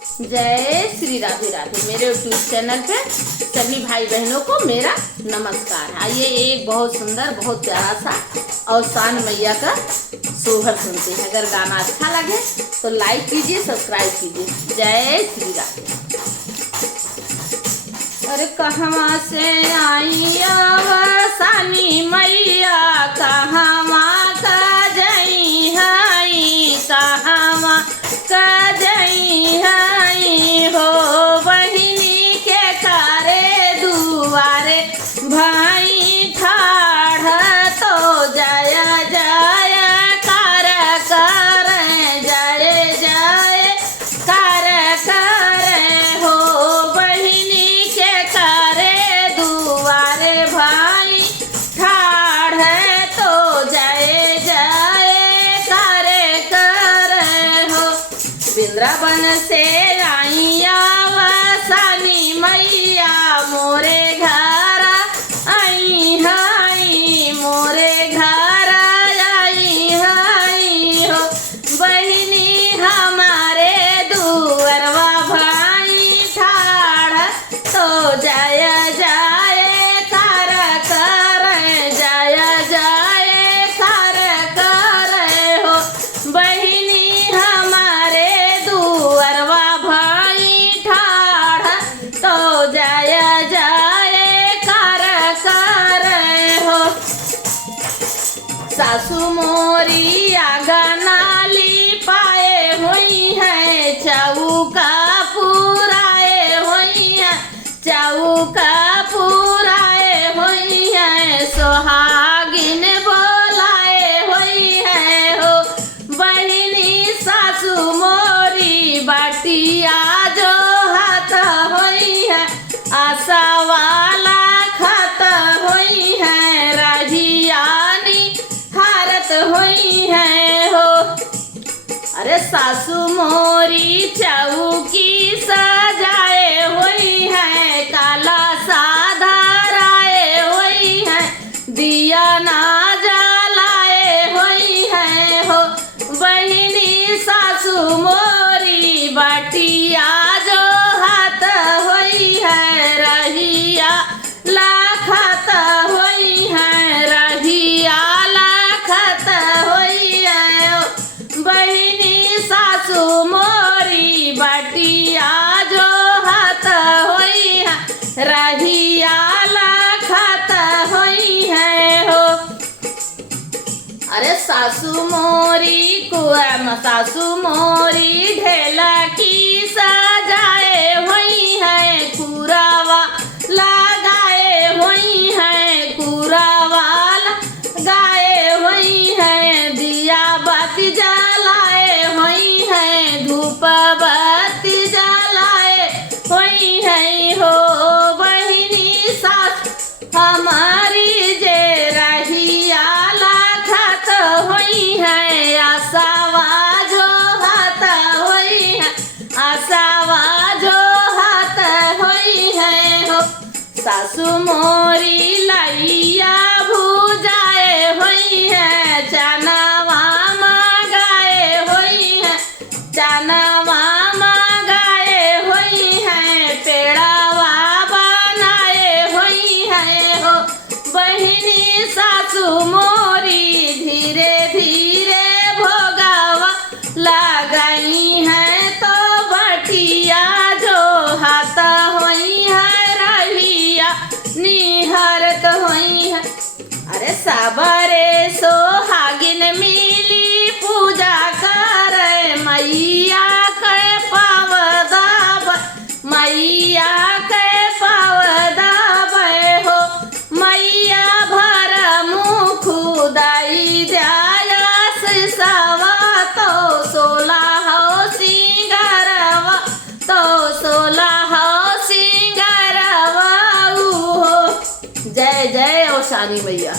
जय श्री राधे राधे। मेरे YouTube channel पे सभी भाई बहनों को मेरा नमस्कार। आइए एक बहुत सुंदर बहुत प्यारा सा अवसान मैया का सोहर सुनते हैं। अगर गाना अच्छा लगे तो लाइक कीजिए, सब्सक्राइब कीजिए। जय श्री राधे। अरे कहवा से आई अवसानी मैया, कहवा का जई हई, कहवा का जई हई हो। बहिनी के तारे दुआरे भाई ठाढ़, तो जय जय कर कर, जय जय कर कर हो। बहिनी के तारे दुआरे भाई ठाढ़, तो जय जय कर कर हो। वृंदावन से आई अवसानी मैया, मोरे घर आई हई, मोरे घर आई हई हो। बहिनी हमारे दुअरवा भाई ठाढ़, तो जय जय कर कर, जय जय कर कर हो। बहिनी हमारे दुअरवा भाई ठाढ़, तो जय जय कर कर हो। सासू मोरी आगनाली पाए हुई है, चौका पुराए हुई है, चौका पुराए हुई है। सोहागिन बोलाए हुई है हो। बहिनी सासू मोरी बाटिया जो हाथ हुई है, आशा वाला खत हुई है, राजियानी हारत हुई है हो। अरे सासू मोरी चौकी सजाए हुई है, काला साधाराए हुई है, दिया ना जलाए हुई है हो। बहिनी सासू मोरी बाटिया जो हाथ हुई है, रहिया लाखत हुई है, रहिया लाखत हुई है हो। बहिनी सासू मोरी बाटिया जो हाथ हुई है, रहिया लाखत हुई है हो। अरे सासू मोरी सासू मोरी ढेला की सजाए हुई है, कुरावा लगाए हुई है, कुरावा लगाए हुई है, दिया बाती जलाए हुई है, धूप बाती जलाए हुई है हो। बहिनी सास हमारी जे रहिया लाखत हुई है, आशावा जो हाथ हुई है, आशावा जो हाथ हुई है हो। सासू मोरी लैया भुजाए हुई है, चनावा मंगाए हुई है, चनावा मंगाए हुई है, पेड़ावा बनाए हुई है हो। बहिनी सासू मोरी धीरे धीरे भोगावा लगाई है, तो बटिया जो हाथ हुई है, रहिया निहरत हुई है। अरे सबरे सोहागिन मिली पूजा कर, मैया के पाव दाब, मैया के पाव दाब हो। मैया भर मुख दाई द्यास सवा, तो 16 सिंगारवा, तो 16 सिंगारवा हो। जय जय अवसानी मैया।